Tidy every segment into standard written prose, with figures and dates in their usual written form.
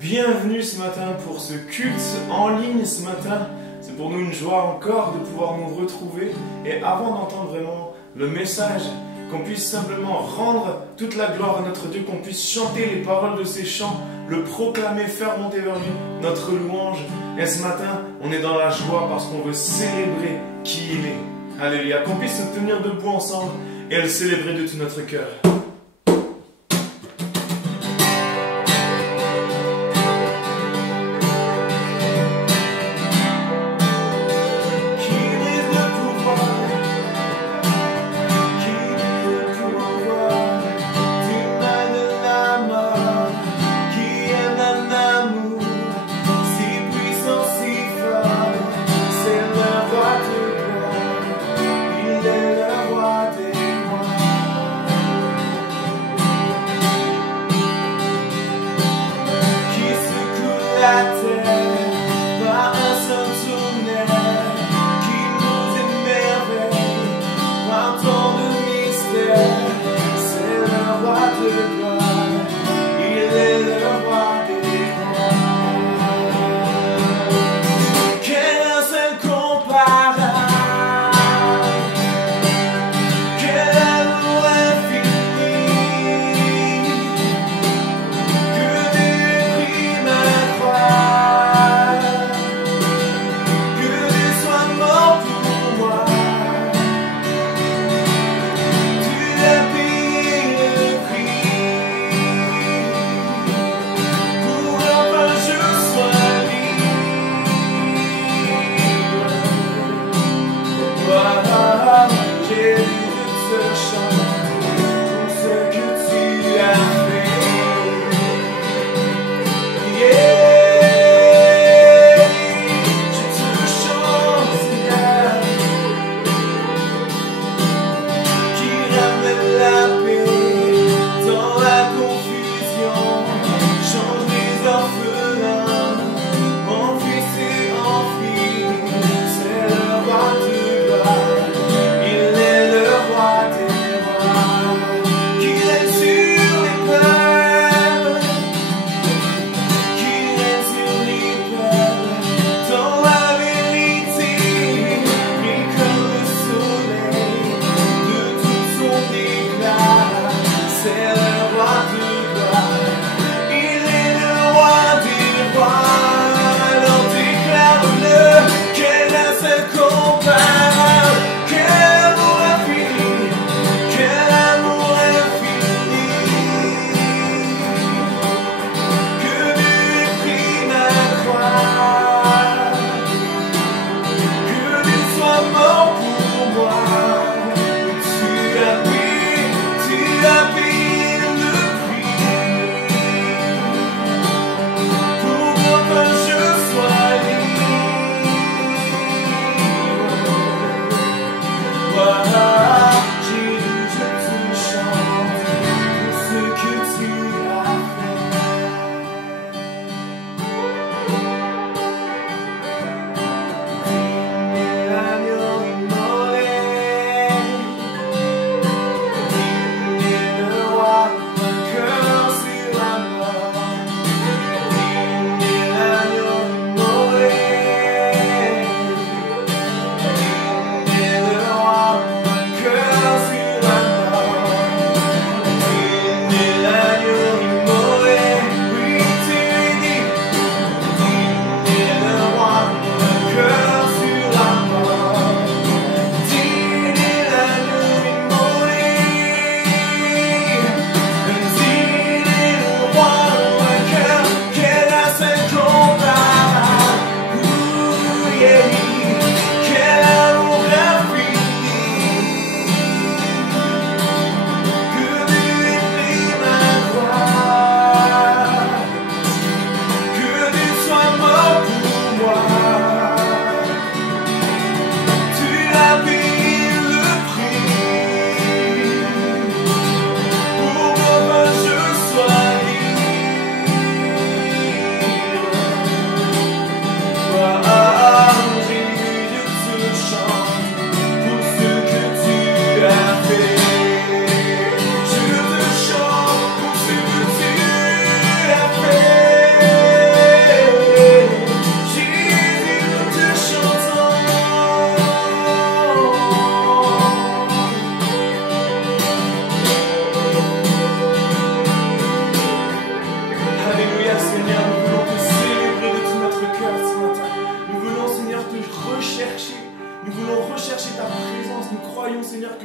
Bienvenue ce matin pour ce culte en ligne ce matin. C'est pour nous une joie encore de pouvoir nous retrouver. Et avant d'entendre vraiment le message, qu'on puisse simplement rendre toute la gloire à notre Dieu, qu'on puisse chanter les paroles de ces chants, le proclamer, faire monter vers lui notre louange. Et ce matin, on est dans la joie parce qu'on veut célébrer qui il est. Alléluia. Qu'on puisse se tenir debout ensemble et le célébrer de tout notre cœur.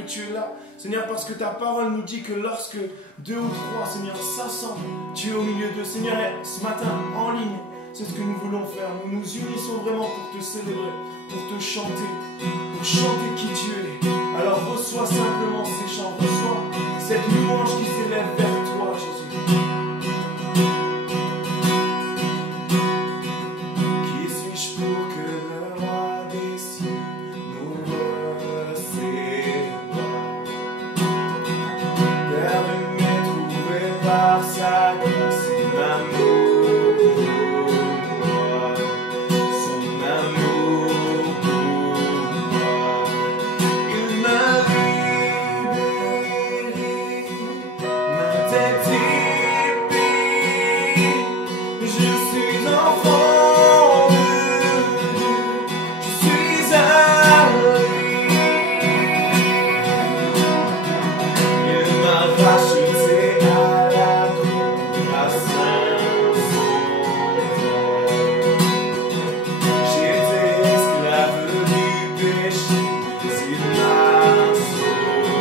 tu es là. Seigneur, parce que ta parole nous dit que lorsque 2 ou 3, Seigneur, s'assemblent, tu es au milieu d'eux. Seigneur, ce matin, en ligne, c'est ce que nous voulons faire. Nous nous unissons vraiment pour te célébrer, pour te chanter qui tu es. Alors reçois simplement ces chants, reçois cette louange qui s'élève vers toi, Jésus. Qui suis-je pour que le roi des cieux nous reçoive? Père de m'être trouvé par sa grâce et l'amour pour moi, son amour pour moi. Il m'a libéré, m'a tête épée. Je suis enfant de Dieu, je suis à lui. Il m'a racheté à la croix grâce à son sang. J'étais esclave du péché, mais il m'a sauvé.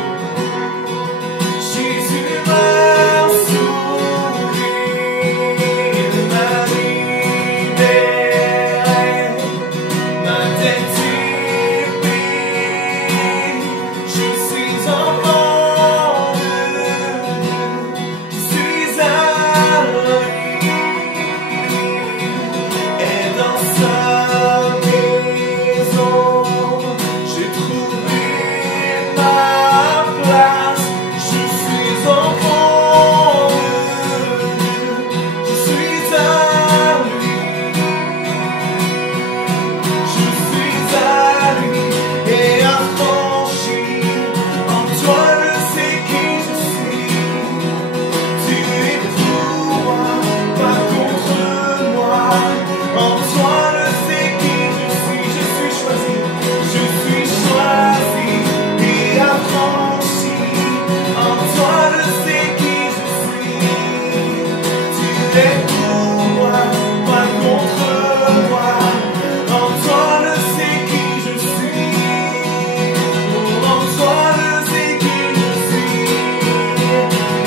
Jésus m'a sauvé, il m'a libéré, m'a tête épée. Je suis enfant de Dieu, je suis à lui. Et dans sa maison, j'ai trouvé ma place. Je suis enfant de Dieu, je suis à lui. Je suis à lui et affranchi. En toi je sais qui je suis. Tu es pour moi, pas contre moi. En toi je sais qui je suis choisi. Je suis choisi et affranchi. En toi je sais qui je suis. Tu es pour moi, pas contre moi. En toi je sais qui je suis. En toi je sais qui je suis.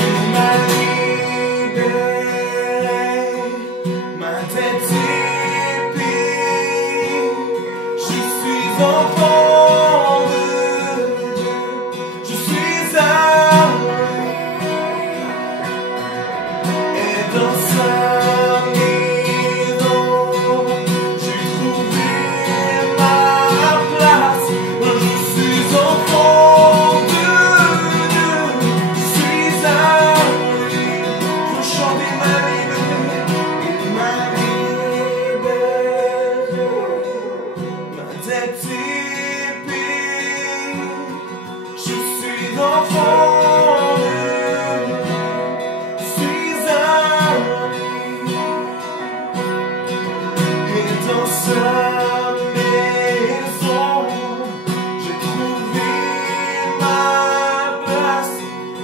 Il m'a libéré, ma tête épée. Je suis enfant de Dieu, je suis à lui. Et dans sa maison, j'ai trouvé ma place. Je suis enfant de Dieu, je suis à lui. Faut chanter ma liberté, il m'a libéré, ma tête épée. Je suis enfant de Dieu, je suis à lui. Et dans sa maison, j'ai trouvé ma place.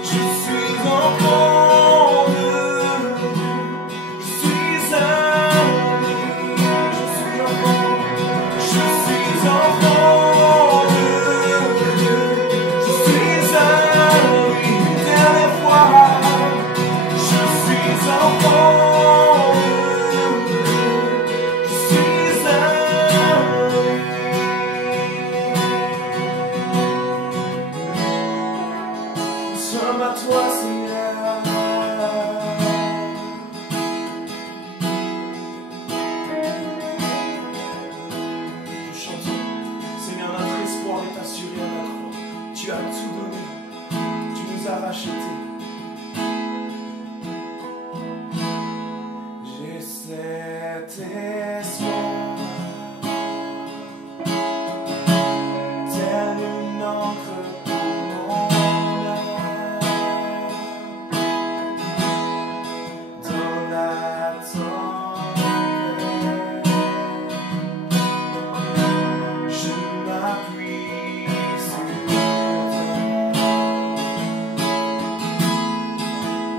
Je suis enfant de Dieu, je suis à lui. Je suis enfant de Dieu, je suis à lui. Dernière fois, je suis enfant de Dieu, je suis à lui. Nous sommes à toi, Seigneur. Nous chantons. Seigneur, notre espoir est assuré à la croix. Tu as tout donné. Tu nous as rachetés. J'ai cet espoir, tel une encre pour mon âme. Dans la tempête, je m'appuie sur toi.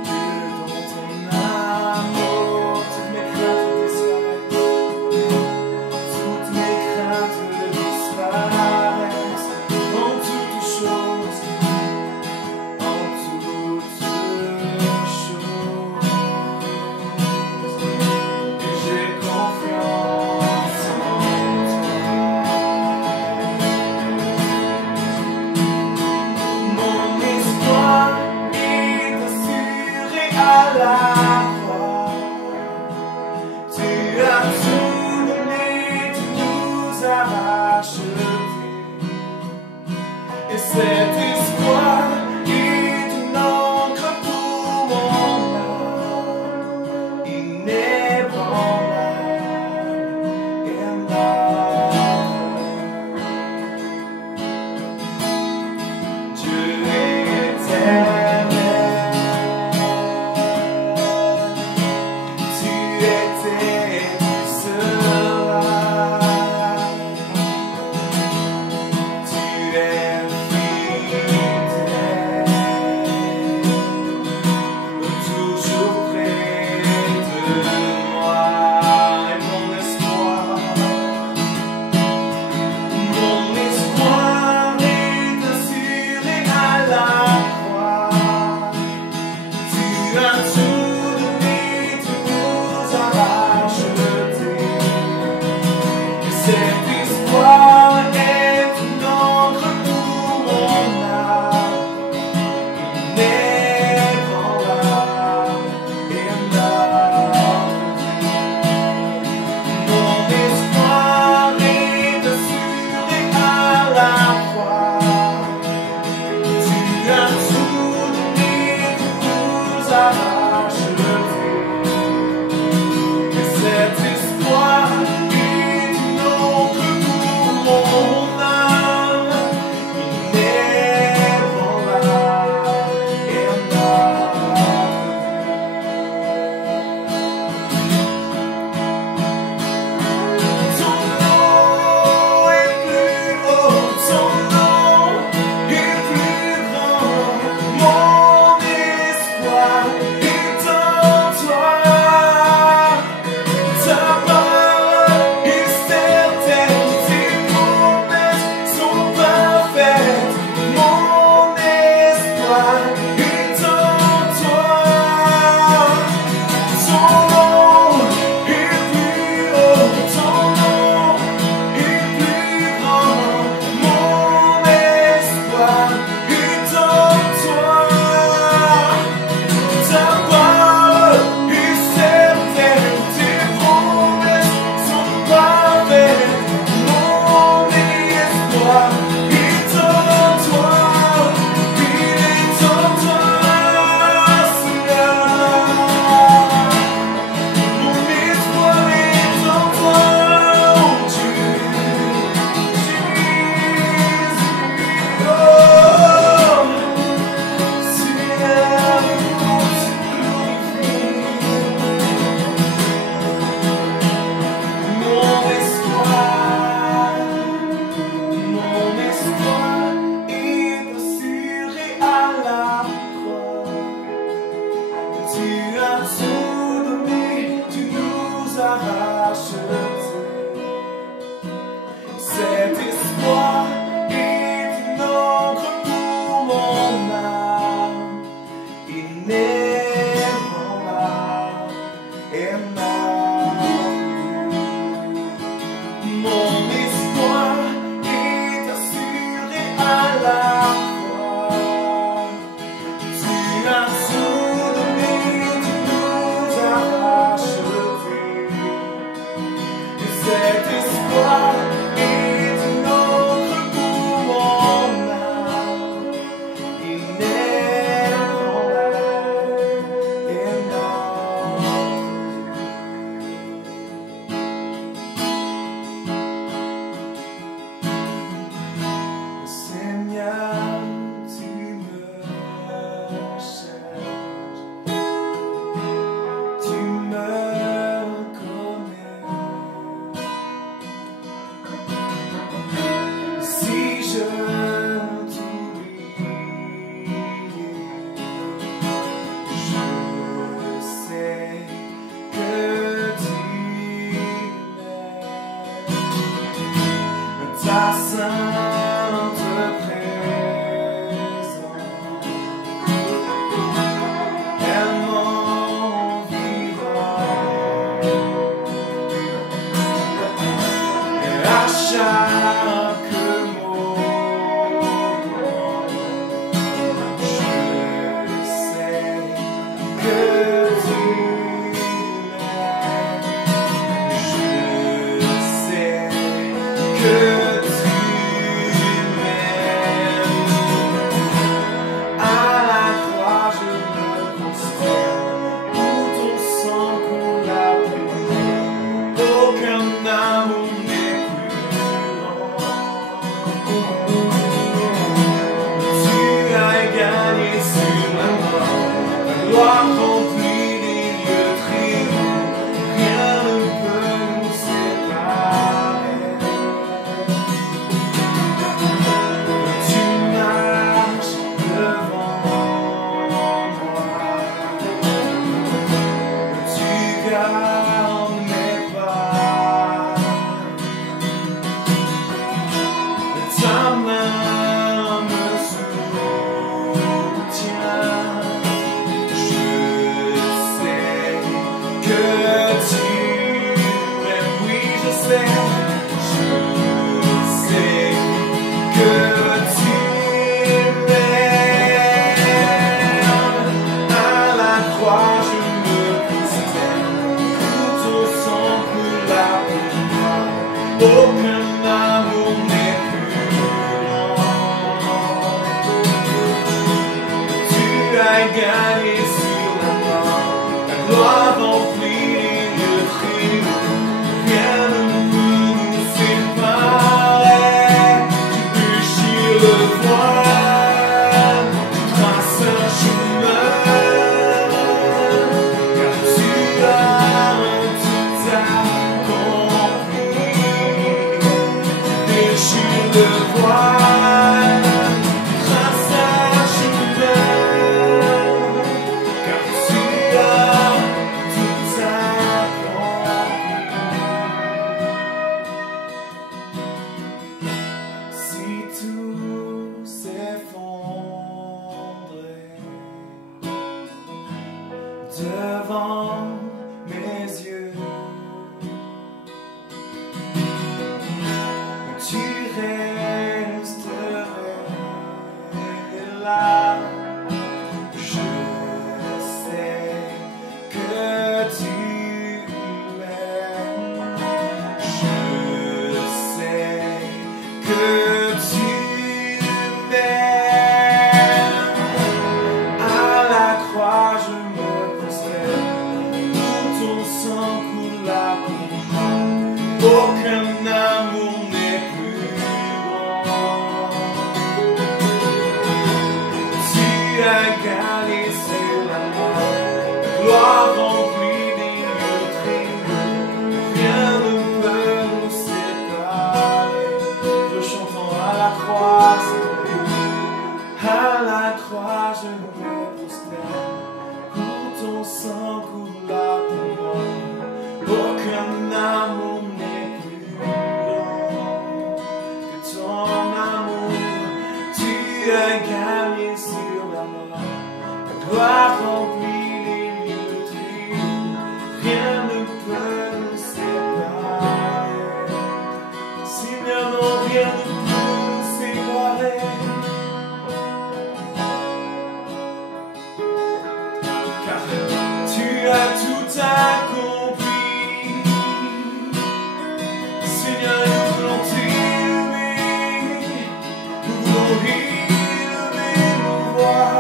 Que dans ton amour, toutes mes craintes disparaissent. étais, tu seras. Tu es fidèle, toujours près de moi, et mon espoir est assuré à la croix. Tu as tout donné, tu nous as rachetés. Et cet espoir est une encre pour mon âme, inébranlable et inarrêtable. Mon espoir est assuré à la croix. Tu as tout donné, tu nous as rachetés. Et cet espoir est une encre pour mon âme, inébranlable et inarrêtable. Ton nom est plus haut, ton nom est plus grand. Mon espoir est en toi. Ta parole est certaine, tes promesses sont parfaites. Mon espoir est en toi. Ton nom est plus haut, ton nom est plus grand. Mon espoir est en toi. Ta parole est certaine, tes promesses sont parfaites. Mon espoir est en toi, il est en toi, Seigneur. Mon espoir est en toi, oh Dieu, Jésus. Oh, Seigneur, on te glorifie. Mon espoir est assuré à la croix. Tu as tout donné, tu nous as rachetés. Cet espoir est une encre pour mon âme, inébranlable et inarrêtable. Mon espoir est assuré à la croix. Tu as tout donné, tu nous as rachetés. Et cet espoir est une encre pour mon âme, inébranlable et inarrêtable. garde mes pas. Ta main me soutient. Je sais que tu m'aimes, oui je sais. Je sais que tu m'aimes. À la croix je me prosterne, tout au sang coule la peau. Aucun amour n'est plus grand. Tu as gagné sur la mort, la gloire remplit le triomphe. Rien ne peut nous séparer. Tu déchires le voile, tu traces un chemin, car tu as tout accompli. Tu déchires le voile, tu traces un chemin, car tu as tout accompli. Si tout s'effondrait devant mes yeux, tu resterais là. Je sais que tu m'aimes. Je sais que tu m'aimes. À la croix je me prosterne, tout ton sang coule la peau. Aucun amour n'est plus grand. Tu as gagné sur la mort, la gloire remplit les lieux triomphes. Rien ne peut nous séparer. Rechantons à la croix, à la croix je me prosterne, tout ton sang coule la peau. Aucun amour n'est plus grand que ton amour. Tu as gagné sur la mort, la gloire remplit les lieux de triomphe. Rien ne peut nous séparer. Seigneur, non, rien ne peut nous séparer. Car tu as tout accompli. Seigneur, nous voulons t'élever, nous voulons élever nos voix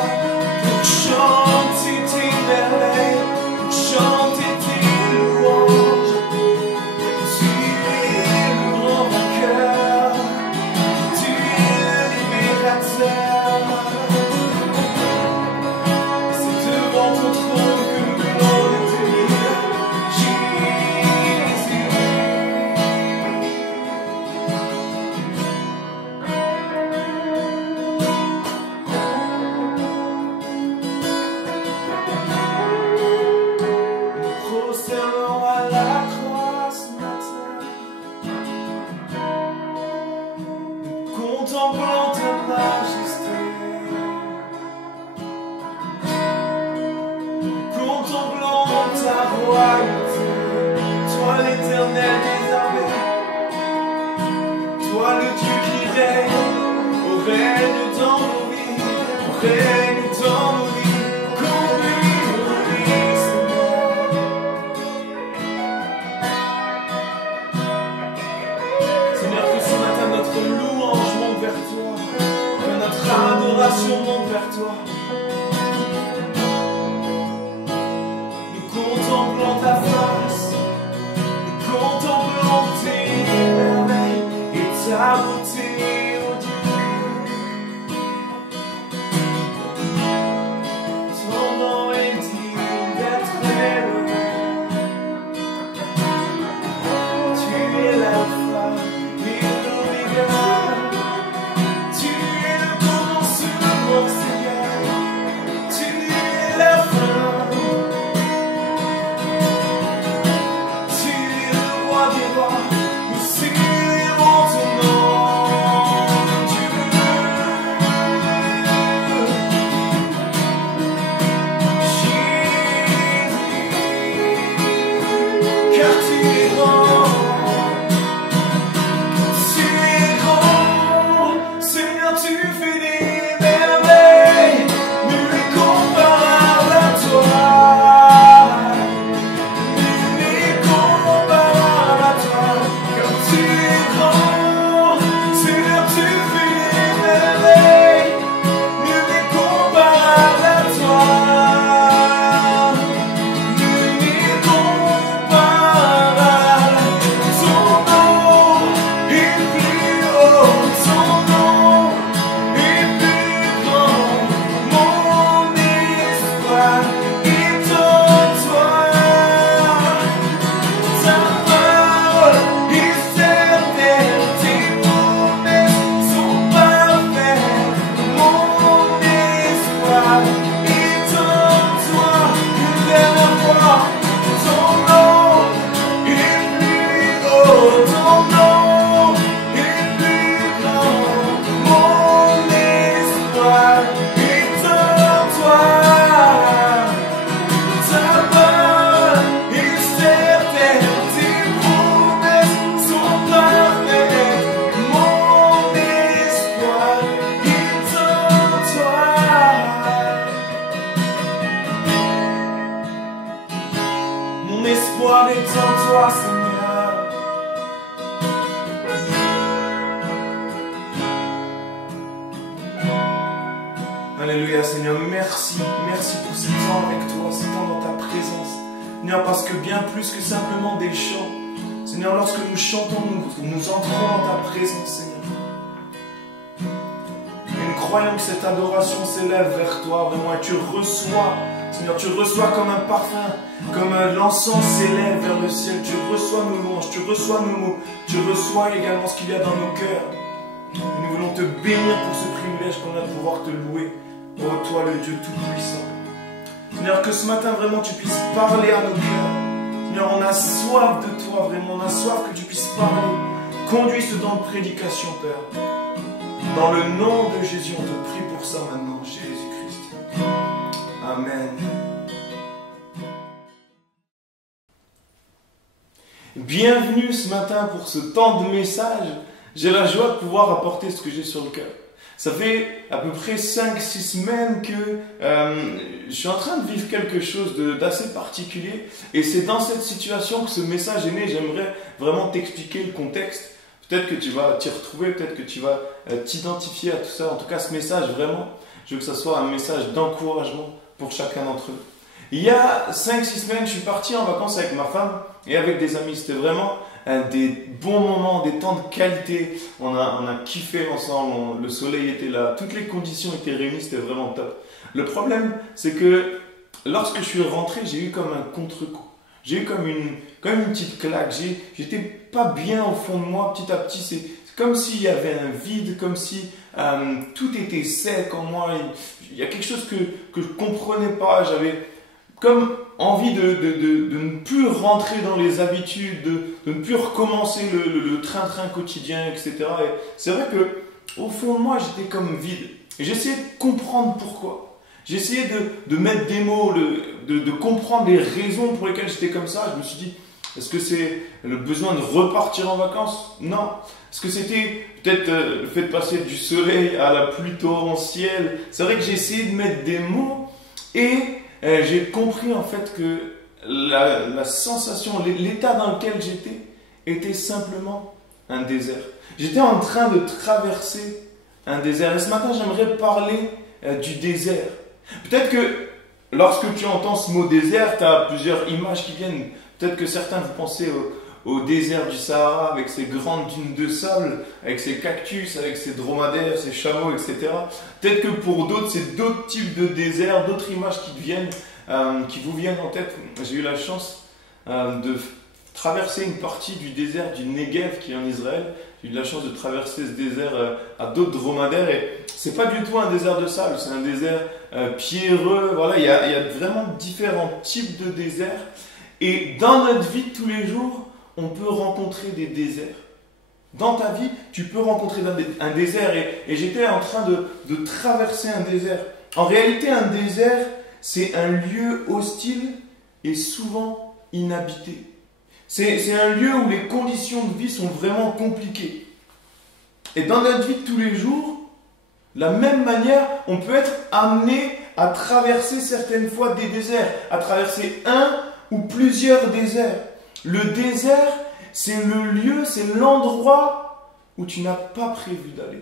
pour chanter tes merveilles, pour chanter tes louanges. Tu es le grand vainqueur, tu es le libérateur. C'est devant ton trône que nous voulons le tenir, Jésus. Nous prosternons à la croix ce matin, nous contemplons ta majesté, nous contemplons ta royauté. Toi l'éternel des armées, toi le Dieu qui règne dans nos vies, règne dans nos vies, conduis-nous, Seigneur. Seigneur, que ce matin notre louange monte vers toi, que notre adoration monte vers toi. Nous contemplons ta face, nous contemplons tes merveilles et ta beauté, oh Dieu. Ton nom est digne d'être élevé. Tu es l'alpha et l'oméga. Tu es le commencement, Seigneur. espoir est en toi, Seigneur. Alléluia, Seigneur, merci pour ce temps avec toi, ce temps dans ta présence. Seigneur, parce que bien plus que simplement des chants, Seigneur, lorsque nous chantons, nous entrons dans ta présence, Seigneur. Et nous croyons que cette adoration s'élève vers toi, vraiment, et tu reçois, Seigneur, tu reçois comme un parfum, comme l'encens s'élève vers le ciel. Tu reçois nos louanges, tu reçois nos mots, tu reçois également ce qu'il y a dans nos cœurs. Et nous voulons te bénir pour ce privilège qu'on a de pouvoir te louer. Oh, toi, le Dieu Tout-Puissant. Seigneur, que ce matin, vraiment, tu puisses parler à nos cœurs. Seigneur, on a soif de toi, vraiment. On a soif que tu puisses parler. Conduis ce temps de prédication, Père. Dans le nom de Jésus, on te prie pour ça maintenant, Jésus-Christ. Amen. Bienvenue ce matin pour ce temps de message. J'ai la joie de pouvoir apporter ce que j'ai sur le cœur. Ça fait à peu près 5-6 semaines que je suis en train de vivre quelque chose d'assez particulier. Et c'est dans cette situation que ce message est né. J'aimerais vraiment t'expliquer le contexte. Peut-être que tu vas t'y retrouver, peut-être que tu vas t'identifier à tout ça. En tout cas, ce message, vraiment, je veux que ce soit un message d'encouragement pour chacun d'entre eux. Il y a 5-6 semaines, je suis parti en vacances avec ma femme et avec des amis. C'était vraiment des bons moments, des temps de qualité. On a kiffé ensemble, le soleil était là, toutes les conditions étaient réunies, c'était vraiment top. Le problème, c'est que lorsque je suis rentré, j'ai eu comme un contre-coup. J'ai eu comme une petite claque. J'étais pas bien au fond de moi, petit à petit. C'est comme s'il y avait un vide, comme si tout était sec en moi. Il y a quelque chose que je comprenais pas. J'avais comme envie de ne plus rentrer dans les habitudes, de ne plus recommencer le train-train quotidien, etc. Et c'est vrai que au fond de moi, j'étais comme vide. Et j'essayais de comprendre pourquoi. J'essayais de mettre des mots, de comprendre les raisons pour lesquelles j'étais comme ça. Je me suis dit, est-ce que c'est le besoin de repartir en vacances? Non. Est-ce que c'était peut-être le fait de passer du soleil à la pluie torrentielle? C'est vrai que j'ai essayé de mettre des mots et j'ai compris en fait que la sensation, l'état dans lequel j'étais était simplement un désert. J'étais en train de traverser un désert. Et ce matin, j'aimerais parler du désert. Peut-être que lorsque tu entends ce mot désert, tu as plusieurs images qui viennent. Peut-être que certains vous pensez au désert du Sahara avec ses grandes dunes de sable, avec ses cactus, avec ses dromadaires, ses chameaux, etc. Peut-être que pour d'autres, c'est d'autres types de déserts, d'autres images qui vous viennent en tête. J'ai eu la chance de traverser une partie du désert du Negev qui est en Israël. J'ai eu la chance de traverser ce désert à d'autres dromadaires et c'est pas du tout un désert de sable, c'est un désert pierreux. Voilà, il y a vraiment différents types de déserts et dans notre vie de tous les jours, on peut rencontrer des déserts. Dans ta vie, tu peux rencontrer un désert et j'étais en train de traverser un désert. En réalité, un désert, c'est un lieu hostile et souvent inhabité. C'est un lieu où les conditions de vie sont vraiment compliquées. Et dans notre vie de tous les jours, de la même manière, on peut être amené à traverser certaines fois des déserts, à traverser un ou plusieurs déserts. Le désert, c'est le lieu, c'est l'endroit où tu n'as pas prévu d'aller.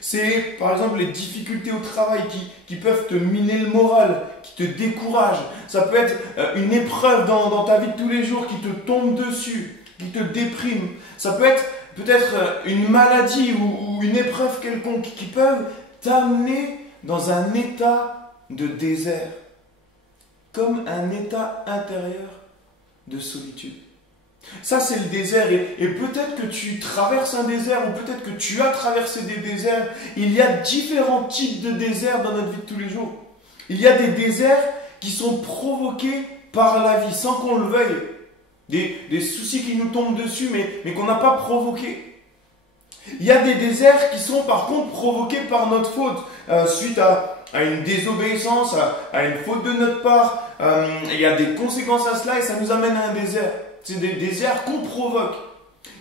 C'est par exemple les difficultés au travail qui peuvent te miner le moral, qui te découragent. Ça peut être une épreuve dans ta vie de tous les jours qui te tombe dessus, qui te déprime. Ça peut être peut-être une maladie ou une épreuve quelconque qui peuvent t'amener dans un état de désert, comme un état intérieur de solitude. Ça, c'est le désert. Et peut-être que tu traverses un désert ou peut-être que tu as traversé des déserts. Il y a différents types de déserts dans notre vie de tous les jours. Il y a des déserts qui sont provoqués par la vie, sans qu'on le veuille. Des soucis qui nous tombent dessus, mais qu'on n'a pas provoqués. Il y a des déserts qui sont par contre provoqués par notre faute, suite à une désobéissance, à une faute de notre part. Il y a des conséquences à cela et ça nous amène à un désert. C'est des déserts qu'on provoque.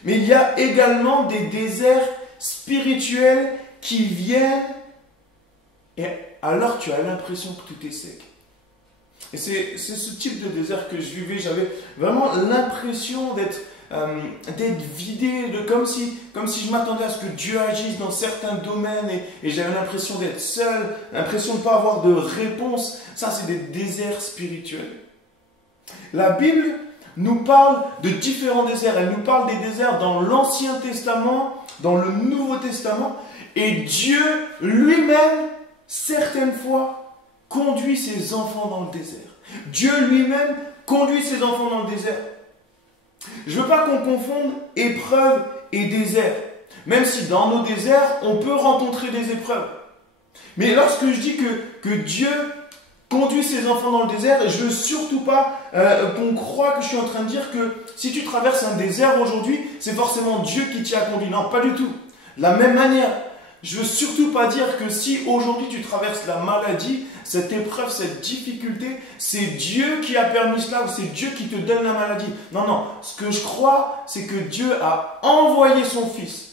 Mais il y a également des déserts spirituels qui viennent et alors tu as l'impression que tout est sec. Et c'est ce type de désert que je vivais. J'avais vraiment l'impression d'être vidé, comme si je m'attendais à ce que Dieu agisse dans certains domaines et j'avais l'impression d'être seul, l'impression de ne pas avoir de réponse. Ça, c'est des déserts spirituels. La Bible nous parle de différents déserts. Elle nous parle des déserts dans l'Ancien Testament, dans le Nouveau Testament. Et Dieu lui-même, certaines fois, conduit ses enfants dans le désert. Dieu lui-même conduit ses enfants dans le désert. Je ne veux pas qu'on confonde épreuve et désert. Même si dans nos déserts, on peut rencontrer des épreuves. Mais lorsque je dis que Dieu conduit ses enfants dans le désert, je ne veux surtout pas qu'on croie que je suis en train de dire que si tu traverses un désert aujourd'hui, c'est forcément Dieu qui t'y a conduit. Non, pas du tout. De la même manière, je ne veux surtout pas dire que si aujourd'hui tu traverses la maladie, cette épreuve, cette difficulté, c'est Dieu qui a permis cela ou c'est Dieu qui te donne la maladie. Non, non. Ce que je crois, c'est que Dieu a envoyé son Fils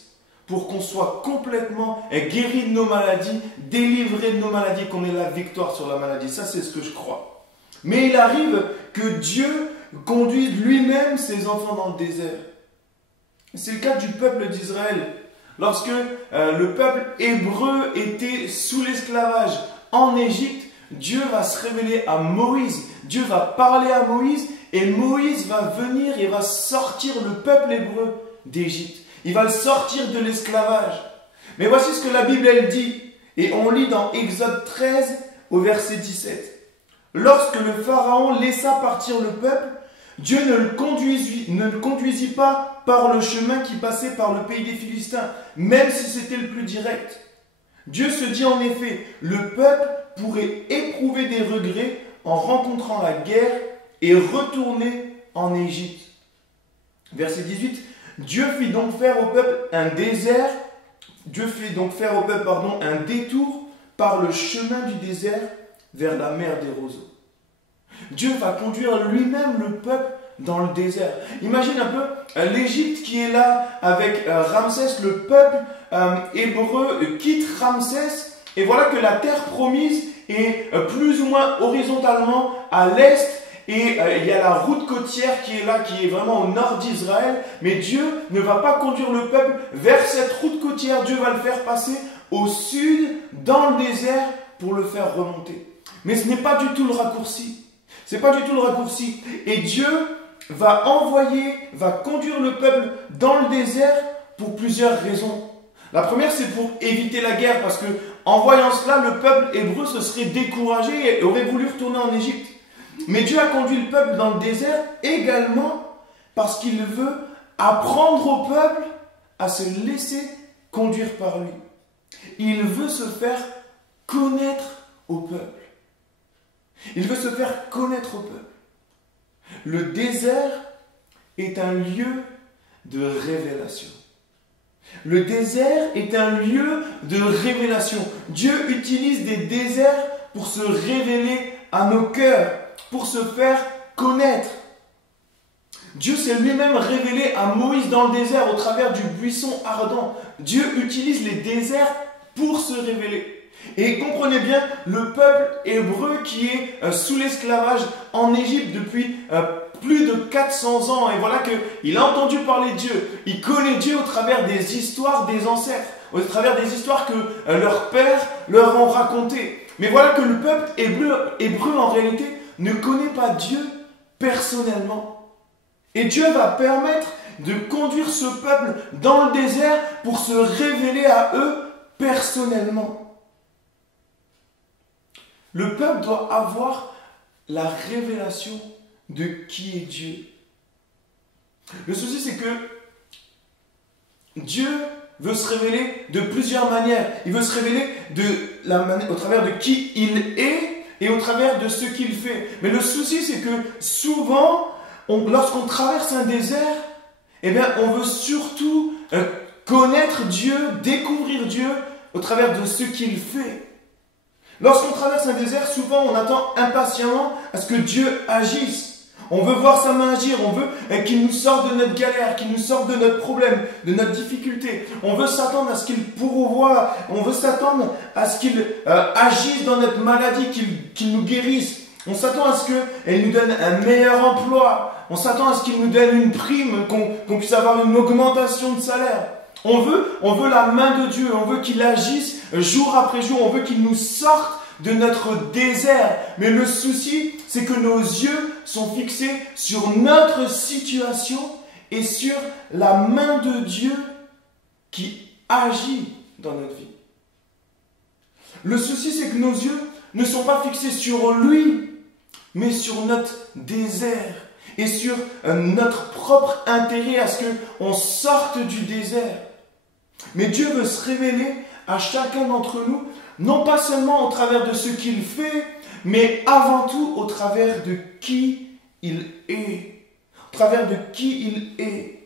pour qu'on soit complètement guéri de nos maladies, délivré de nos maladies, qu'on ait la victoire sur la maladie. Ça, c'est ce que je crois. Mais il arrive que Dieu conduise lui-même ses enfants dans le désert. C'est le cas du peuple d'Israël. Lorsque le peuple hébreu était sous l'esclavage en Égypte, Dieu va se révéler à Moïse. Dieu va parler à Moïse et Moïse va venir et va sortir le peuple hébreu d'Égypte. Il va le sortir de l'esclavage. Mais voici ce que la Bible, elle dit. Et on lit dans Exode 13 au verset 17. Lorsque le Pharaon laissa partir le peuple, Dieu ne le conduisit pas par le chemin qui passait par le pays des Philistins, même si c'était le plus direct. Dieu se dit en effet, le peuple pourrait éprouver des regrets en rencontrant la guerre et retourner en Égypte. Verset 18. Dieu fit donc faire au peuple un détour par le chemin du désert vers la mer des roseaux. Dieu va conduire lui-même le peuple dans le désert. Imagine un peu l'Égypte qui est là avec Ramsès, le peuple hébreu quitte Ramsès et voilà que la terre promise est plus ou moins horizontalement à l'est. Et il y a la route côtière qui est là, qui est vraiment au nord d'Israël. Mais Dieu ne va pas conduire le peuple vers cette route côtière. Dieu va le faire passer au sud, dans le désert, pour le faire remonter. Mais ce n'est pas du tout le raccourci. Ce n'est pas du tout le raccourci. Et Dieu va conduire le peuple dans le désert pour plusieurs raisons. La première, c'est pour éviter la guerre. Parce que en voyant cela, le peuple hébreu se serait découragé et aurait voulu retourner en Égypte. Mais Dieu a conduit le peuple dans le désert également parce qu'il veut apprendre au peuple à se laisser conduire par lui. Il veut se faire connaître au peuple. Il veut se faire connaître au peuple. Le désert est un lieu de révélation. Le désert est un lieu de révélation. Dieu utilise des déserts pour se révéler à nos cœurs, pour se faire connaître. Dieu s'est lui-même révélé à Moïse dans le désert au travers du buisson ardent. Dieu utilise les déserts pour se révéler. Et comprenez bien, le peuple hébreu qui est sous l'esclavage en Égypte depuis plus de 400 ans, et voilà qu'il a entendu parler de Dieu. Il connaît Dieu au travers des histoires des ancêtres, au travers des histoires que leurs pères leur ont racontées. Mais voilà que le peuple hébreu en réalité ne connaît pas Dieu personnellement. Et Dieu va permettre de conduire ce peuple dans le désert pour se révéler à eux personnellement. Le peuple doit avoir la révélation de qui est Dieu. Le souci, c'est que Dieu veut se révéler de plusieurs manières. Il veut se révéler au travers de qui il est et au travers de ce qu'il fait. Mais le souci, c'est que souvent, lorsqu'on traverse un désert, on veut surtout connaître Dieu, découvrir Dieu au travers de ce qu'il fait. Lorsqu'on traverse un désert, souvent on attend impatiemment à ce que Dieu agisse. On veut voir sa main agir, on veut qu'il nous sorte de notre galère, qu'il nous sorte de notre problème, de notre difficulté. On veut s'attendre à ce qu'il pourvoie, on veut s'attendre à ce qu'il agisse dans notre maladie, qu'il nous guérisse. On s'attend à ce qu'elle nous donne un meilleur emploi. On s'attend à ce qu'il nous donne une prime, qu'on puisse avoir une augmentation de salaire. On veut la main de Dieu. On veut qu'il agisse jour après jour. On veut qu'il nous sorte de notre désert. Mais le souci, c'est que nos yeux sont fixés sur notre situation et sur la main de Dieu qui agit dans notre vie. Le souci, c'est que nos yeux ne sont pas fixés sur lui, mais sur notre désert et sur notre propre intérêt à ce qu'on sorte du désert. Mais Dieu veut se révéler à chacun d'entre nous, non pas seulement au travers de ce qu'il fait, mais avant tout au travers de qui il est. Au travers de qui il est.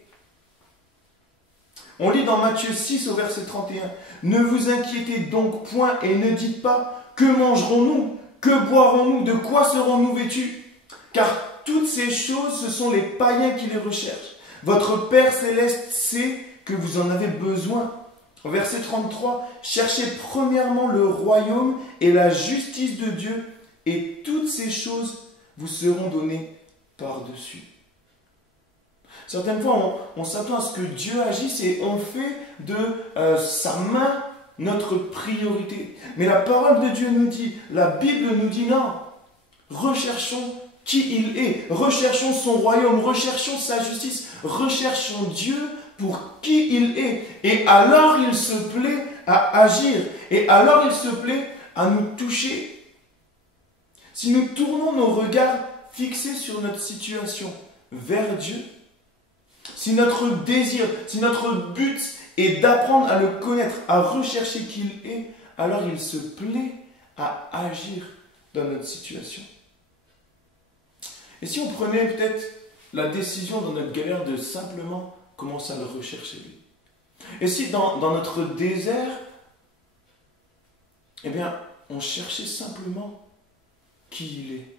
On lit dans Matthieu 6 au verset 31. « Ne vous inquiétez donc point et ne dites pas « Que mangerons-nous ? Que boirons-nous ? De quoi serons-nous vêtus ?» Car toutes ces choses, ce sont les païens qui les recherchent. Votre Père céleste sait que vous en avez besoin. Au verset 33, « Cherchez premièrement le royaume et la justice de Dieu, et toutes ces choses vous seront données par-dessus. » Certaines fois, on s'attend à ce que Dieu agisse et on fait de sa main notre priorité. Mais la parole de Dieu nous dit, la Bible nous dit non. Recherchons qui il est, recherchons son royaume, recherchons sa justice, recherchons Dieu pour qui il est. Et alors il se plaît à agir, et alors il se plaît à nous toucher. Si nous tournons nos regards fixés sur notre situation vers Dieu, si notre désir, si notre but est d'apprendre à le connaître, à rechercher qui il est, alors il se plaît à agir dans notre situation. Et si on prenait peut-être la décision dans notre galère de simplement commencer à le rechercher lui? Et si dans notre désert, eh bien, on cherchait simplement qui il est?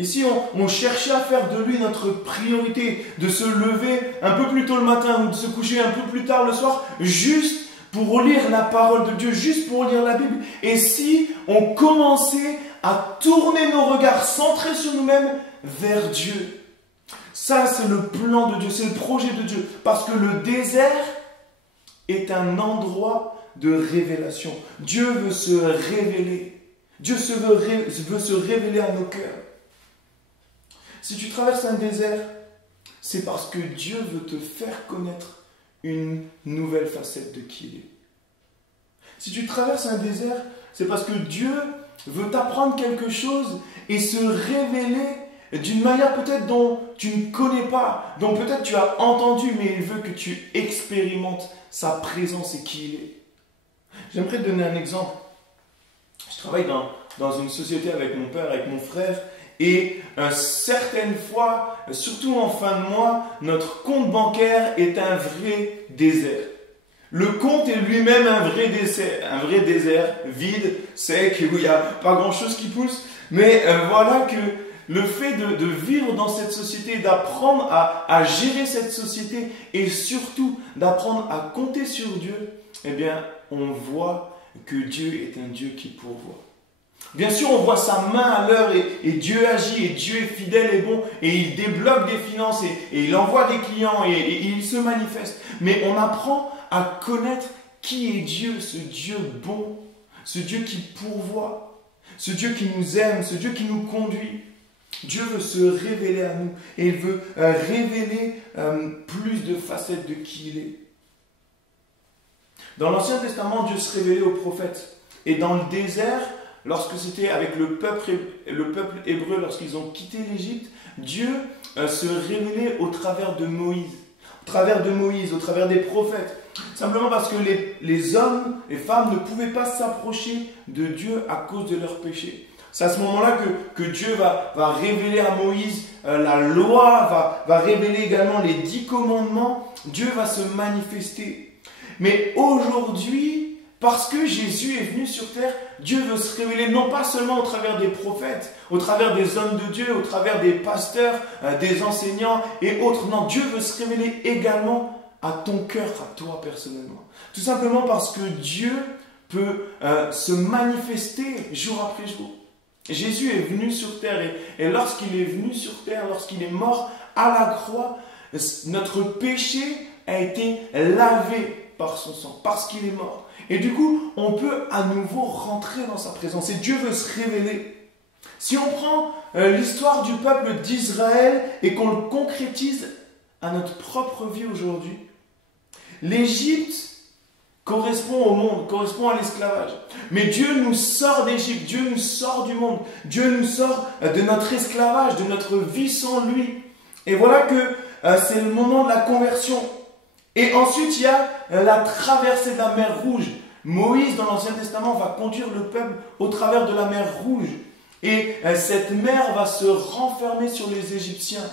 Et si on cherchait à faire de lui notre priorité, de se lever un peu plus tôt le matin ou de se coucher un peu plus tard le soir, juste pour lire la parole de Dieu, juste pour lire la Bible. Et si on commençait à tourner nos regards centrés sur nous-mêmes vers Dieu. Ça, c'est le plan de Dieu, c'est le projet de Dieu. Parce que le désert est un endroit de révélation. Dieu veut se révéler. Dieu veut se révéler à nos cœurs. Si tu traverses un désert, c'est parce que Dieu veut te faire connaître une nouvelle facette de qui il est. Si tu traverses un désert, c'est parce que Dieu veut t'apprendre quelque chose et se révéler d'une manière peut-être dont tu ne connais pas, dont peut-être tu as entendu, mais il veut que tu expérimentes sa présence et qui il est. J'aimerais te donner un exemple. Je travaille dans une société avec mon père, avec mon frère, et certaines fois, surtout en fin de mois, notre compte bancaire est un vrai désert. Le compte est lui-même un vrai désert, vide, sec, où il n'y a pas grand-chose qui pousse. Mais voilà que le fait de vivre dans cette société, d'apprendre à gérer cette société et surtout d'apprendre à compter sur Dieu, eh bien, on voit que Dieu est un Dieu qui pourvoit. Bien sûr, on voit sa main à l'œuvre et Dieu agit et Dieu est fidèle et bon et il débloque des finances et il envoie des clients et il se manifeste. Mais on apprend à connaître qui est Dieu, ce Dieu bon, ce Dieu qui pourvoit, ce Dieu qui nous aime, ce Dieu qui nous conduit. Dieu veut se révéler à nous et il veut révéler plus de facettes de qui il est. Dans l'Ancien Testament, Dieu se révélait aux prophètes. Et dans le désert, lorsque c'était avec le peuple hébreu, lorsqu'ils ont quitté l'Égypte, Dieu se révélait au travers de Moïse. Au travers de Moïse, au travers des prophètes. Simplement parce que les hommes, les femmes ne pouvaient pas s'approcher de Dieu à cause de leurs péchés. C'est à ce moment-là que Dieu va révéler à Moïse la loi, va révéler également les 10 commandements. Dieu va se manifester. Mais aujourd'hui, parce que Jésus est venu sur terre, Dieu veut se révéler non pas seulement au travers des prophètes, au travers des hommes de Dieu, au travers des pasteurs, des enseignants et autres. Non, Dieu veut se révéler également à ton cœur, à toi personnellement. Tout simplement parce que Dieu peut se manifester jour après jour. Jésus est venu sur terre et lorsqu'il est venu sur terre, lorsqu'il est mort à la croix, notre péché a été lavé par son sang, parce qu'il est mort. Et du coup, on peut à nouveau rentrer dans sa présence et Dieu veut se révéler. Si on prend l'histoire du peuple d'Israël et qu'on le concrétise à notre propre vie aujourd'hui, l'Égypte correspond au monde, correspond à l'esclavage. Mais Dieu nous sort d'Égypte, Dieu nous sort du monde, Dieu nous sort de notre esclavage, de notre vie sans lui. Et voilà que c'est le moment de la conversion. Et ensuite, il y a la traversée de la mer Rouge. Moïse, dans l'Ancien Testament, va conduire le peuple au travers de la mer Rouge. Et cette mer va se renfermer sur les Égyptiens.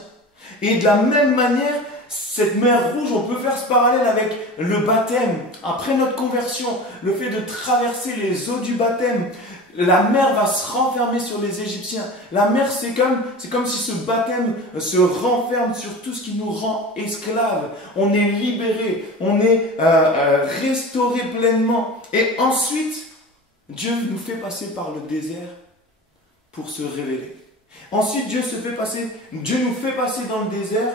Et de la même manière, cette mer Rouge, on peut faire ce parallèle avec le baptême. Après notre conversion, le fait de traverser les eaux du baptême, la mer va se renfermer sur les Égyptiens. La mer, c'est comme si ce baptême se renferme sur tout ce qui nous rend esclaves. On est libérés, on est restaurés pleinement. Et ensuite, Dieu nous fait passer par le désert pour se révéler. Ensuite, Dieu nous fait passer dans le désert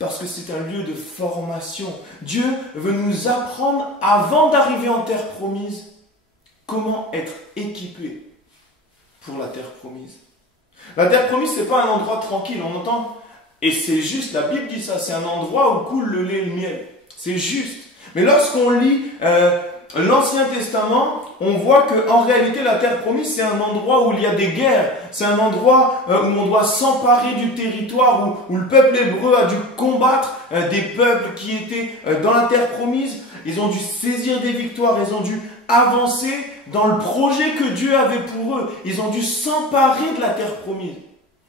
parce que c'est un lieu de formation. Dieu veut nous apprendre, avant d'arriver en terre promise, comment être équipé pour la terre promise. La terre promise, ce n'est pas un endroit tranquille, on entend, et c'est juste, la Bible dit ça, c'est un endroit où coule le lait et le miel. C'est juste. Mais lorsqu'on lit l'Ancien Testament, on voit qu'en réalité, la terre promise, c'est un endroit où il y a des guerres. C'est un endroit où on doit s'emparer du territoire, où le peuple hébreu a dû combattre des peuples qui étaient dans la terre promise. Ils ont dû saisir des victoires, ils ont dû avancer dans le projet que Dieu avait pour eux. Ils ont dû s'emparer de la terre promise.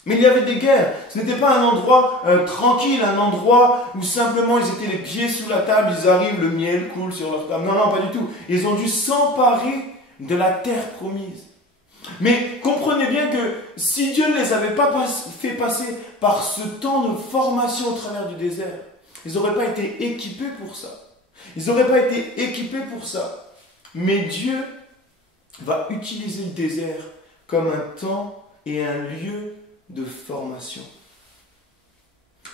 Mais il y avait des guerres. Ce n'était pas un endroit tranquille, un endroit où simplement ils étaient les pieds sous la table, ils arrivent, le miel coule sur leur table. Non, non, pas du tout. Ils ont dû s'emparer de la terre promise. Mais comprenez bien que si Dieu ne les avait pas fait passer par ce temps de formation au travers du désert, ils n'auraient pas été équipés pour ça. Ils n'auraient pas été équipés pour ça. Mais Dieu va utiliser le désert comme un temps et un lieu de formation.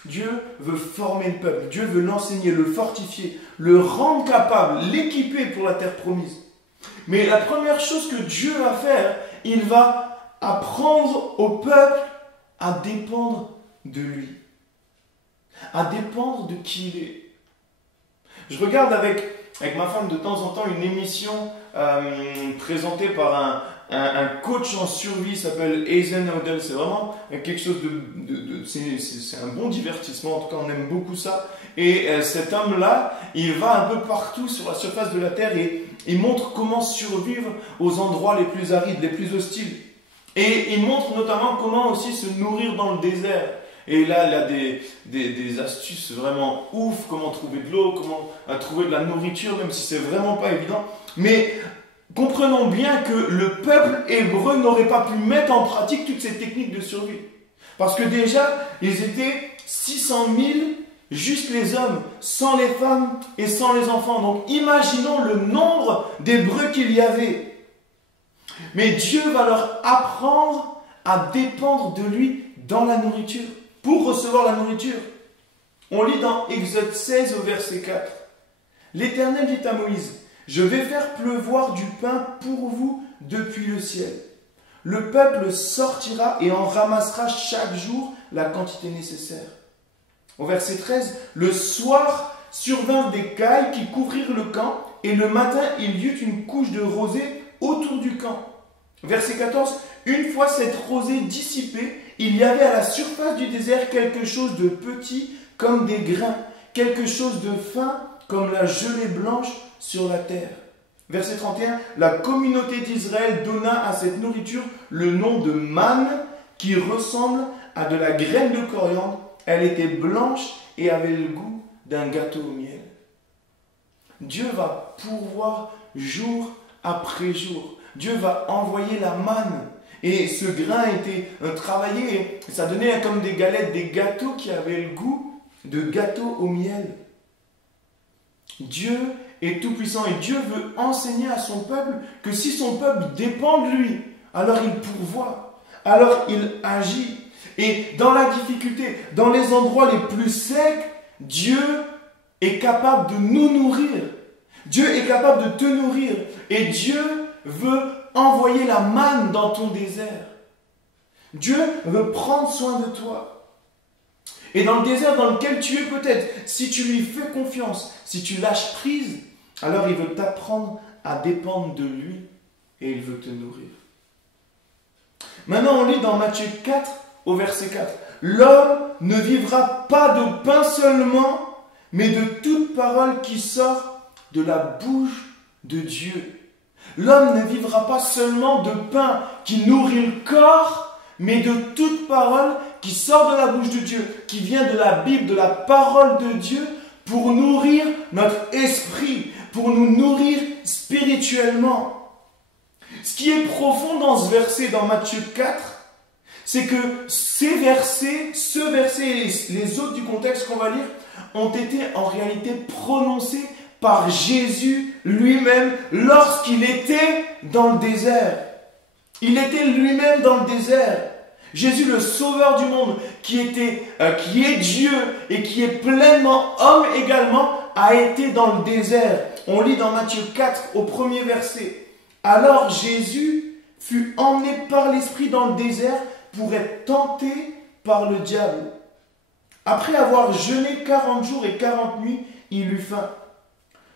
Dieu veut former le peuple, Dieu veut l'enseigner, le fortifier, le rendre capable, l'équiper pour la terre promise. Mais la première chose que Dieu va faire, il va apprendre au peuple à dépendre de lui, à dépendre de qui il est. Je regarde avec ma femme de temps en temps une émission présentée par un coach en survie, il s'appelle Ethan Odell. C'est vraiment quelque chose c'est un bon divertissement, en tout cas on aime beaucoup ça. Et cet homme-là, il va un peu partout sur la surface de la Terre et il montre comment survivre aux endroits les plus arides, les plus hostiles. Et il montre notamment comment aussi se nourrir dans le désert. Et là, il a des astuces vraiment ouf, comment trouver de l'eau, comment trouver de la nourriture, même si c'est vraiment pas évident. Mais comprenons bien que le peuple hébreu n'aurait pas pu mettre en pratique toutes ces techniques de survie. Parce que déjà, ils étaient 600 000, juste les hommes, sans les femmes et sans les enfants. Donc imaginons le nombre d'Hébreux qu'il y avait. Mais Dieu va leur apprendre à dépendre de lui dans la nourriture, pour recevoir la nourriture. On lit dans Exode 16 au verset 4. L'Éternel dit à Moïse, « Je vais faire pleuvoir du pain pour vous depuis le ciel. Le peuple sortira et en ramassera chaque jour la quantité nécessaire. » Au verset 13, « Le soir survinrent des cailles qui couvrirent le camp, et le matin il y eut une couche de rosée autour du camp. » Verset 14, « Une fois cette rosée dissipée, il y avait à la surface du désert quelque chose de petit comme des grains, quelque chose de fin comme la gelée blanche sur la terre. » Verset 31, « La communauté d'Israël donna à cette nourriture le nom de manne qui ressemble à de la graine de coriandre. Elle était blanche et avait le goût d'un gâteau au miel. » Dieu va pourvoir jour après jour. Dieu va envoyer la manne. Et ce grain était travaillé, et ça donnait comme des galettes, des gâteaux qui avaient le goût de gâteau au miel. Dieu est tout-puissant et Dieu veut enseigner à son peuple que si son peuple dépend de lui, alors il pourvoit, alors il agit. Et dans la difficulté, dans les endroits les plus secs, Dieu est capable de nous nourrir. Dieu est capable de te nourrir. Et Dieu veut envoyer la manne dans ton désert. Dieu veut prendre soin de toi. Et dans le désert dans lequel tu es peut-être, si tu lui fais confiance, si tu lâches prise, alors il veut t'apprendre à dépendre de lui et il veut te nourrir. Maintenant on lit dans Matthieu 4 au verset 4. L'homme ne vivra pas de pain seulement, mais de toute parole qui sort de la bouche de Dieu. L'homme ne vivra pas seulement de pain qui nourrit le corps, mais de toute parole qui sort de la bouche de Dieu, qui vient de la Bible, de la parole de Dieu, pour nourrir notre esprit, pour nous nourrir spirituellement. Ce qui est profond dans ce verset, dans Matthieu 4, c'est que ce verset et les autres du contexte qu'on va lire ont été en réalité prononcés par Jésus lui-même lorsqu'il était dans le désert. Il était lui-même dans le désert. Jésus, le sauveur du monde, qui est Dieu et qui est pleinement homme également, a été dans le désert. On lit dans Matthieu 4 au premier verset. Alors Jésus fut emmené par l'Esprit dans le désert pour être tenté par le diable. Après avoir jeûné 40 jours et 40 nuits, il eut faim.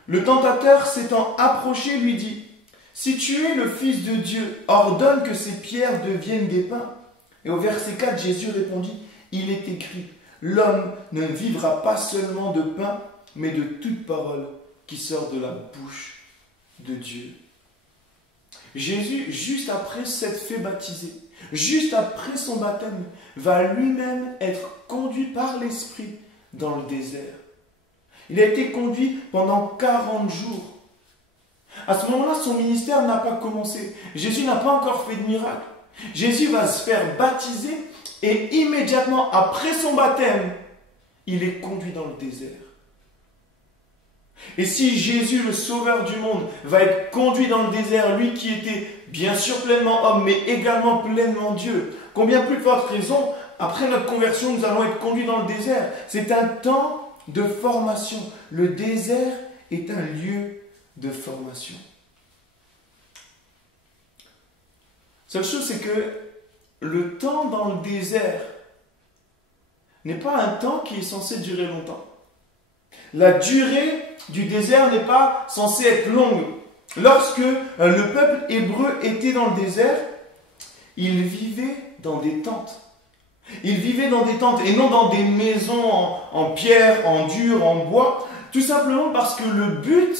Le tentateur s'étant approché lui dit, « Si tu es le Fils de Dieu, ordonne que ces pierres deviennent des pains. » Et au verset 4, Jésus répondit, « Il est écrit, l'homme ne vivra pas seulement de pain, mais de toute parole qui sort de la bouche de Dieu. » Jésus, juste après s'être fait baptiser, juste après son baptême, va lui-même être conduit par l'Esprit dans le désert. Il a été conduit pendant 40 jours. À ce moment-là, son ministère n'a pas commencé. Jésus n'a pas encore fait de miracle. Jésus va se faire baptiser et immédiatement après son baptême, il est conduit dans le désert. Et si Jésus, le sauveur du monde, va être conduit dans le désert, lui qui était bien sûr pleinement homme, mais également pleinement Dieu, combien plus forte raison, après notre conversion, nous allons être conduits dans le désert. C'est un temps de formation. Le désert est un lieu de formation. Seule chose, c'est que le temps dans le désert n'est pas un temps qui est censé durer longtemps. La durée du désert n'est pas censée être longue. Lorsque le peuple hébreu était dans le désert, il vivait dans des tentes. Ils vivaient dans des tentes et non dans des maisons en pierre, en dur, en bois, tout simplement parce que le but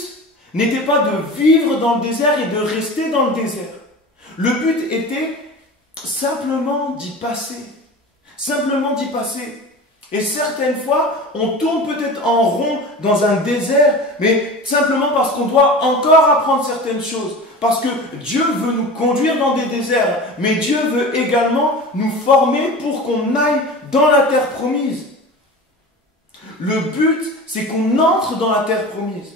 n'était pas de vivre dans le désert et de rester dans le désert. Le but était simplement d'y passer. Simplement d'y passer. Et certaines fois, on tourne peut-être en rond dans un désert, mais simplement parce qu'on doit encore apprendre certaines choses. Parce que Dieu veut nous conduire dans des déserts, mais Dieu veut également nous former pour qu'on aille dans la terre promise. Le but, c'est qu'on entre dans la terre promise.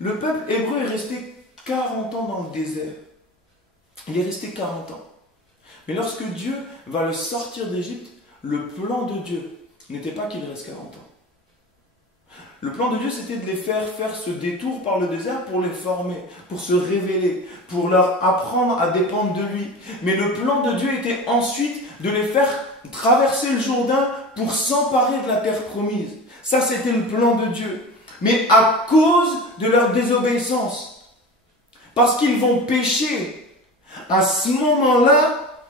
Le peuple hébreu est resté 40 ans dans le désert. Il est resté 40 ans. Mais lorsque Dieu va le sortir d'Égypte, le plan de Dieu n'était pas qu'il reste 40 ans. Le plan de Dieu, c'était de les faire ce détour par le désert pour les former, pour se révéler, pour leur apprendre à dépendre de lui. Mais le plan de Dieu était ensuite de les faire traverser le Jourdain pour s'emparer de la terre promise. Ça, c'était le plan de Dieu. Mais à cause de leur désobéissance, parce qu'ils vont pécher, à ce moment-là,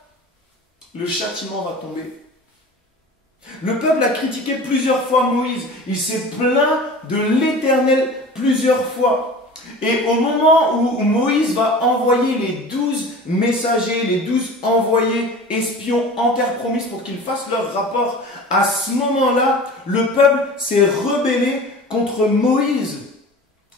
le châtiment va tomber. Le peuple a critiqué plusieurs fois Moïse. Il s'est plaint de l'Éternel plusieurs fois. Et au moment où Moïse va envoyer les 12 messagers, les 12 envoyés espions en terre promise pour qu'ils fassent leur rapport, à ce moment-là, le peuple s'est rebellé contre Moïse.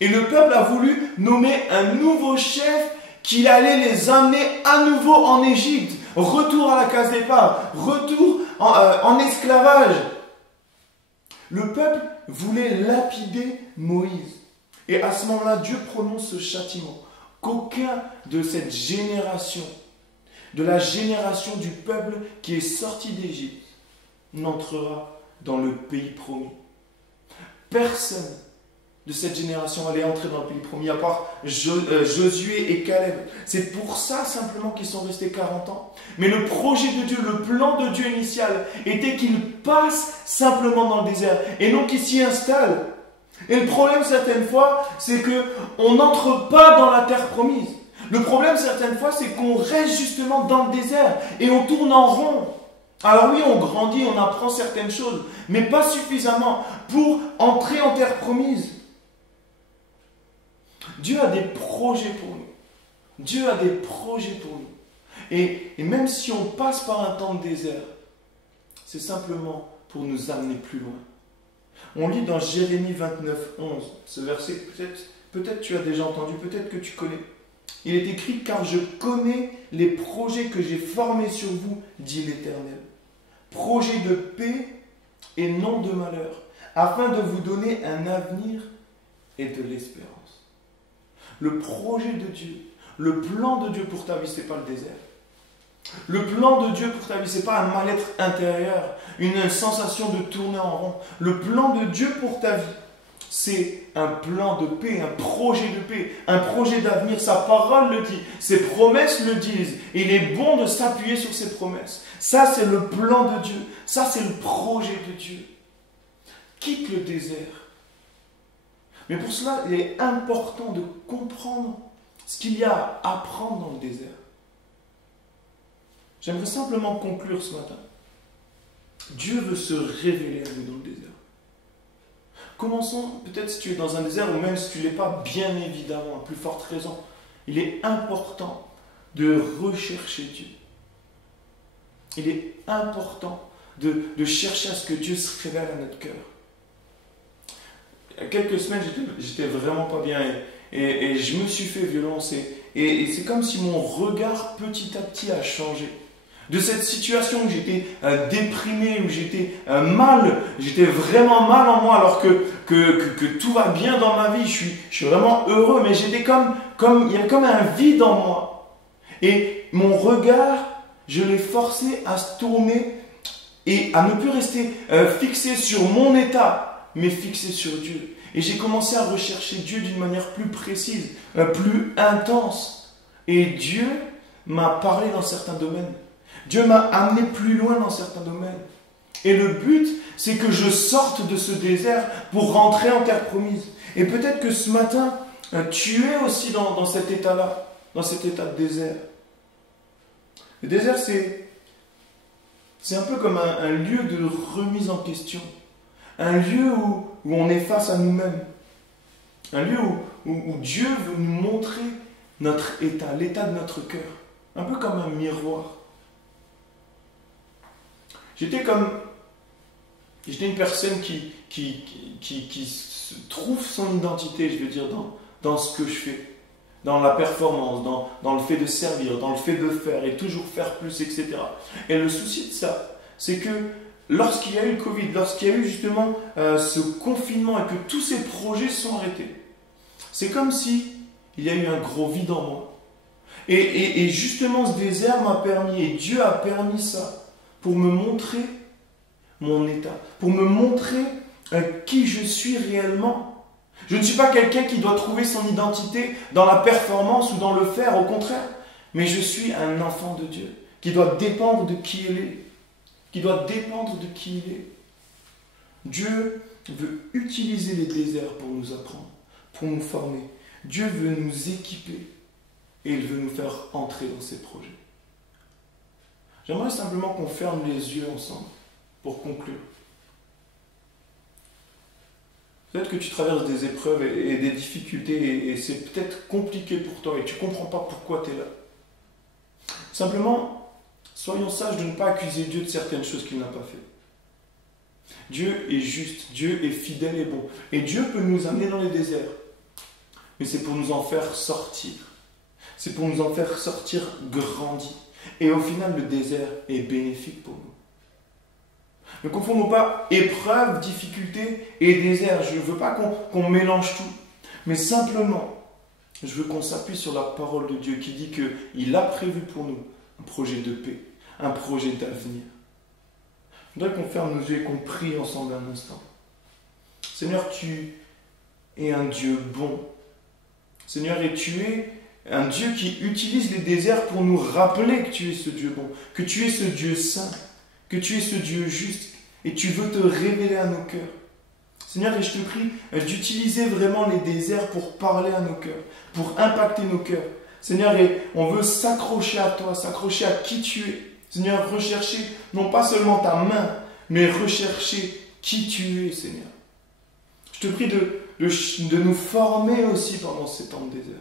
Et le peuple a voulu nommer un nouveau chef qui allait les amener à nouveau en Égypte. Retour à la case départ, retour en esclavage. Le peuple voulait lapider Moïse. Et à ce moment-là, Dieu prononce ce châtiment. qu'aucun de cette génération, de la génération du peuple qui est sorti d'Égypte, n'entrera dans le pays promis. Personne de cette génération allait entrer dans le pays promis, à part Josué et Caleb. C'est pour ça simplement qu'ils sont restés 40 ans. Mais le projet de Dieu, le plan de Dieu initial, était qu'ils passent simplement dans le désert, et non qu'ils s'y installent. Et le problème certaines fois, c'est qu'on n'entre pas dans la terre promise. Le problème certaines fois, c'est qu'on reste justement dans le désert, et on tourne en rond. Alors oui, on grandit, on apprend certaines choses, mais pas suffisamment pour entrer en terre promise. Dieu a des projets pour nous. Dieu a des projets pour nous. Et même si on passe par un temps de désert, c'est simplement pour nous amener plus loin. On lit dans Jérémie 29, 11, ce verset, peut-être tu as déjà entendu, peut-être que tu connais. Il est écrit « Car je connais les projets que j'ai formés sur vous, dit l'Éternel. Projets de paix et non de malheur, afin de vous donner un avenir et de l'espérance. » Le projet de Dieu, le plan de Dieu pour ta vie, ce n'est pas le désert. Le plan de Dieu pour ta vie, ce n'est pas un mal-être intérieur, une sensation de tourner en rond. Le plan de Dieu pour ta vie, c'est un plan de paix, un projet de paix, un projet d'avenir. Sa parole le dit, ses promesses le disent. Et il est bon de s'appuyer sur ses promesses. Ça, c'est le plan de Dieu. Ça, c'est le projet de Dieu. Quitte le désert. Mais pour cela, il est important de comprendre ce qu'il y a à apprendre dans le désert. J'aimerais simplement conclure ce matin. Dieu veut se révéler à nous dans le désert. Commençons, peut-être si tu es dans un désert, ou même si tu ne l'es pas, bien évidemment, à plus forte raison, il est important de rechercher Dieu. Il est important de chercher à ce que Dieu se révèle à notre cœur. Il y a quelques semaines, j'étais vraiment pas bien et je me suis fait violence. Et c'est comme si mon regard petit à petit a changé. De cette situation où j'étais déprimé, où j'étais mal, j'étais vraiment mal en moi alors que tout va bien dans ma vie, je suis vraiment heureux, mais j'étais il y avait comme un vide en moi. Et mon regard, je l'ai forcé à se tourner et à ne plus rester fixé sur mon état, mais fixé sur Dieu. Et j'ai commencé à rechercher Dieu d'une manière plus précise, plus intense. Et Dieu m'a parlé dans certains domaines. Dieu m'a amené plus loin dans certains domaines. Et le but, c'est que je sorte de ce désert pour rentrer en terre promise. Et peut-être que ce matin, tu es aussi dans cet état-là, dans cet état de désert. Le désert, c'est un peu comme un lieu de remise en question. Un lieu où on est face à nous-mêmes. Un lieu où Dieu veut nous montrer notre état, l'état de notre cœur. Un peu comme un miroir. J'étais une personne qui trouve son identité, je veux dire, dans ce que je fais. Dans la performance, dans le fait de servir, dans le fait de faire et toujours faire plus, etc. Et le souci de ça, c'est que lorsqu'il y a eu le Covid, lorsqu'il y a eu justement ce confinement et que tous ces projets sont arrêtés, c'est comme si il y a eu un gros vide en moi. Et justement ce désert m'a permis, et Dieu a permis ça, pour me montrer mon état, pour me montrer qui je suis réellement. Je ne suis pas quelqu'un qui doit trouver son identité dans la performance ou dans le faire, au contraire. Mais je suis un enfant de Dieu, qui doit dépendre de qui il est. Qui doit dépendre de qui il est. Dieu veut utiliser les déserts pour nous apprendre, pour nous former. Dieu veut nous équiper et il veut nous faire entrer dans ses projets. J'aimerais simplement qu'on ferme les yeux ensemble pour conclure. Peut-être que tu traverses des épreuves et des difficultés et c'est peut-être compliqué pour toi et tu ne comprends pas pourquoi tu es là. Simplement, soyons sages de ne pas accuser Dieu de certaines choses qu'il n'a pas fait. Dieu est juste, Dieu est fidèle et bon. Et Dieu peut nous amener dans les déserts. Mais c'est pour nous en faire sortir. C'est pour nous en faire sortir grandis. Et au final, le désert est bénéfique pour nous. Ne confondons pas épreuve, difficulté et désert. Je ne veux pas qu'on mélange tout. Mais simplement, Je veux qu'on s'appuie sur la parole de Dieu qui dit qu'il a prévu pour nous un projet de paix, un projet d'avenir. Je voudrais qu'on ferme nos yeux et qu'on prie ensemble un instant. Seigneur, tu es un Dieu bon. Seigneur, et tu es un Dieu qui utilise les déserts pour nous rappeler que tu es ce Dieu bon, que tu es ce Dieu saint, que tu es ce Dieu juste, et tu veux te révéler à nos cœurs. Seigneur, et je te prie d'utiliser vraiment les déserts pour parler à nos cœurs, pour impacter nos cœurs. Seigneur, et on veut s'accrocher à toi, s'accrocher à qui tu es. Seigneur, rechercher non pas seulement ta main, mais rechercher qui tu es, Seigneur. Je te prie de nous former aussi pendant ces temps de désert.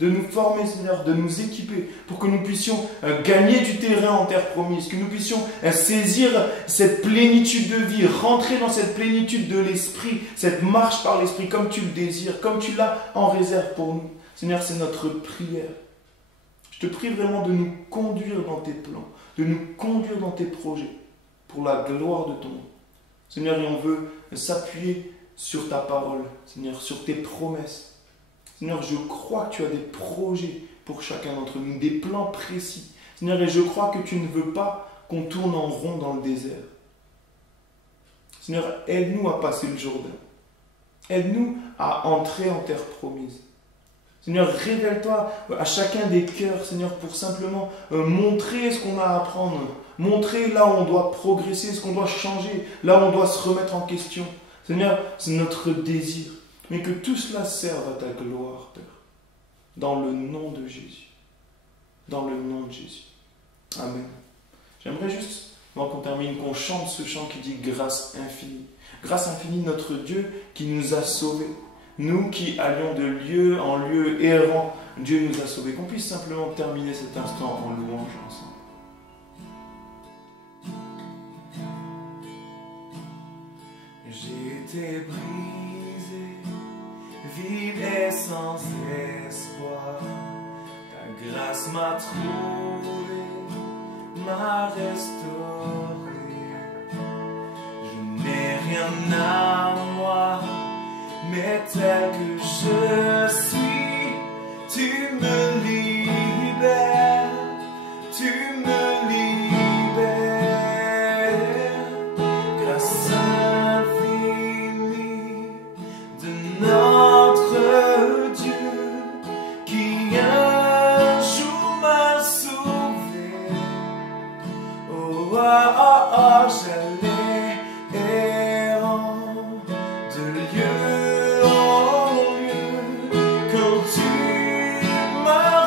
De nous former, Seigneur, de nous équiper pour que nous puissions gagner du terrain en terre promise, que nous puissions saisir cette plénitude de vie, rentrer dans cette plénitude de l'esprit, cette marche par l'esprit comme tu le désires, comme tu l'as en réserve pour nous. Seigneur, c'est notre prière. Je te prie vraiment de nous conduire dans tes plans, de nous conduire dans tes projets, pour la gloire de ton nom. Seigneur, et on veut s'appuyer sur ta parole, Seigneur, sur tes promesses. Seigneur, je crois que tu as des projets pour chacun d'entre nous, des plans précis. Seigneur, et je crois que tu ne veux pas qu'on tourne en rond dans le désert. Seigneur, aide-nous à passer le Jourdain. Aide-nous à entrer en terre promise. Seigneur, révèle-toi à chacun des cœurs, Seigneur, pour simplement montrer ce qu'on a à apprendre, montrer là où on doit progresser, ce qu'on doit changer, là où on doit se remettre en question. Seigneur, c'est notre désir. Mais que tout cela serve à ta gloire, Père. Dans le nom de Jésus. Dans le nom de Jésus. Amen. J'aimerais juste, avant qu'on termine, qu'on chante ce chant qui dit grâce infinie. Grâce infinie, notre Dieu qui nous a sauvés. Nous qui allions de lieu en lieu errant, Dieu nous a sauvés. Qu'on puisse simplement terminer cet instant en louange ensemble. J'étais brisé, vide et sans espoir. Ta grâce m'a trouvé, m'a restauré. Je n'ai rien à moi, mais tel que je suis, tu me libères, tu me libères. Grâce infinie de notre Dieu qui un jour m'a sauvé. Oh, oh, oh, oh, j'allais errant de lieu en lieu quand tu m'as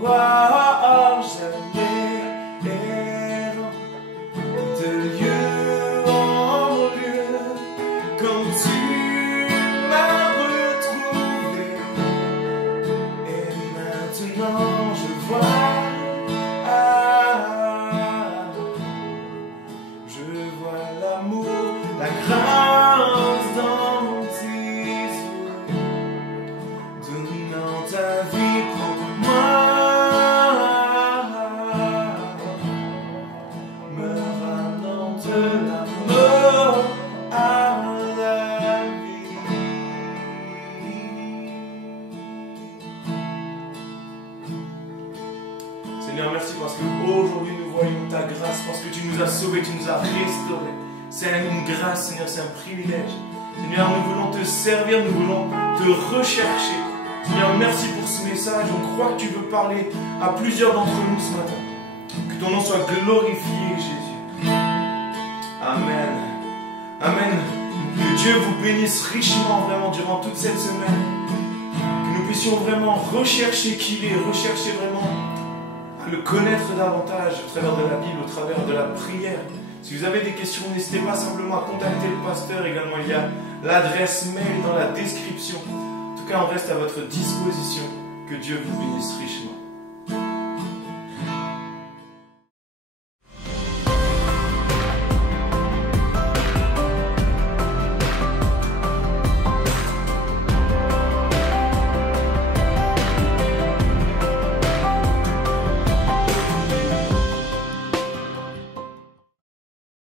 voir jamais errant de lieu en lieu, comme tu m'as retrouvé. Et maintenant je vois l'amour, la grâce dans tes yeux, donnant ta vie pour moi, me ramenant de la mort à la vie. Seigneur, merci parce qu'aujourd'hui nous voyons ta grâce, parce que tu nous as sauvés, tu nous as restaurés. C'est une grâce, Seigneur, c'est un privilège. Seigneur, nous voulons te servir, nous voulons te rechercher. Seigneur, merci pour ce message. On croit que tu veux parler à plusieurs d'entre nous ce matin. Que ton nom soit glorifié, Jésus. Amen. Amen. Que Dieu vous bénisse richement, vraiment, durant toute cette semaine. Que nous puissions vraiment rechercher qui il est, rechercher vraiment à le connaître davantage au travers de la Bible, au travers de la prière. Si vous avez des questions, n'hésitez pas simplement à contacter le pasteur. Également, il y a l'adresse mail dans la description. En tout cas, on reste à votre disposition. Que Dieu vous bénisse richement.